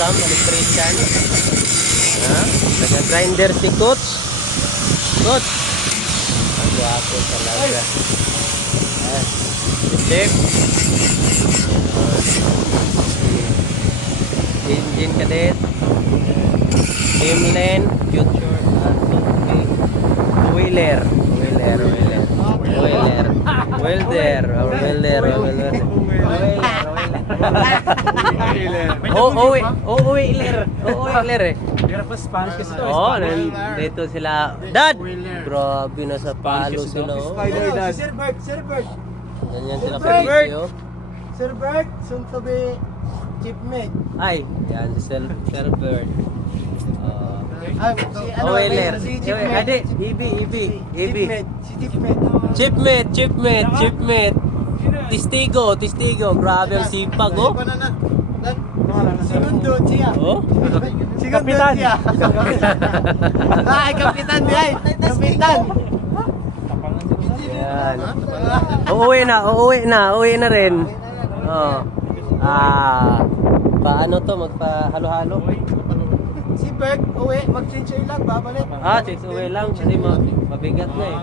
Sam, electrician. Ha? Nag-grinder si Coach. Coach. Ang gwapo talaga. Si Chef. Engine Cadet. Timlen. Future. Wheeler. Welder. Wheeler eh. Oh, dito sila. Dad! Grabe na sa palo sila. Sir Bert. Ganyan sila ka-video. Sir Bert, soon to be chipmate. Ay, yan si Sir Bert. Wheeler. Si Ade, Ibi. Si chipmate. Chipmate. Testigo. Grabe ang sipag, oh. Segundo siya. Oh? Kapitan. Ay, kapitan di ay. Kapitan. Yan. Uuwi na rin. Oh. Paano to? Magpa-halo-halo? Si Bert, uwi. Mag-change lang, babalik. Chicks uwi lang kasi mabigat na eh.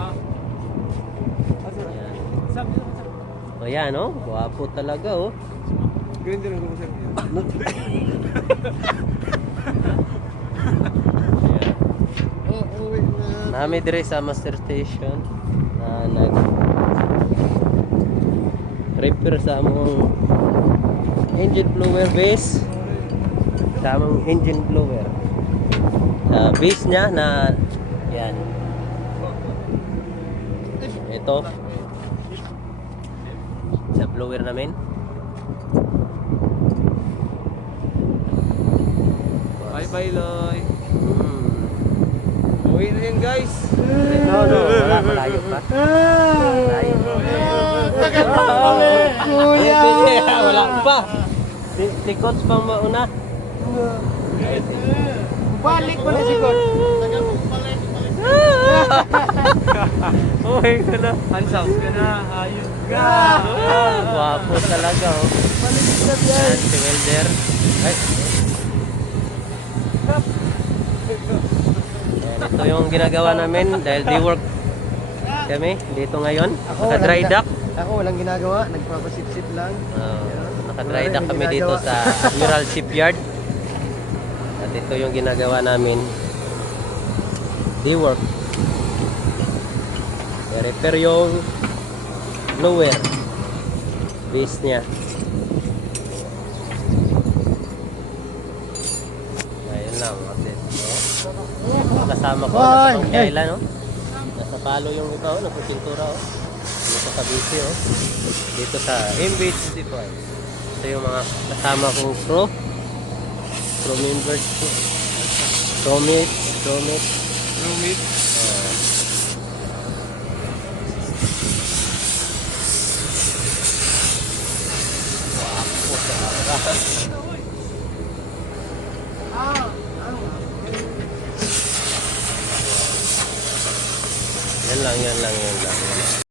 Ayan, oh. Guwapo talaga, oh. Ganda lang ako sir. Nami dire sa master station na nag-repair sa among engine blower base. Sa among engine blower. Base niya na yan. Ito sa blower namin. Bye Loy. Uwi na yun guys. No, malayo pa. Malayo. Kuya. Wala pa. Si Coach pang mauna. Balik mo na si Coach. Uy ka na. Handsome ka na. Ayun ka. Guwapo talaga, oh. Balik na Yan, si Welder. Ay. Yan, ito yung ginagawa namin dahil di work kami dito ngayon. Naka-dry dock. Ako walang ginagawa. Nagpapasip-sip lang. Naka-dry dock kami dito sa Admiral Shipyard. At ito yung ginagawa namin. Di work. I-repair yung blower base niya. Ayun lang, update. Kasama ko nasa Pangkailan, no? Nasa palo yung iba, oh, nagpipintura, oh. Dito sa BC, oh. Dito sa MBHC po. Ito yung mga kasama kong crew members po. Crewmates. Yan lang.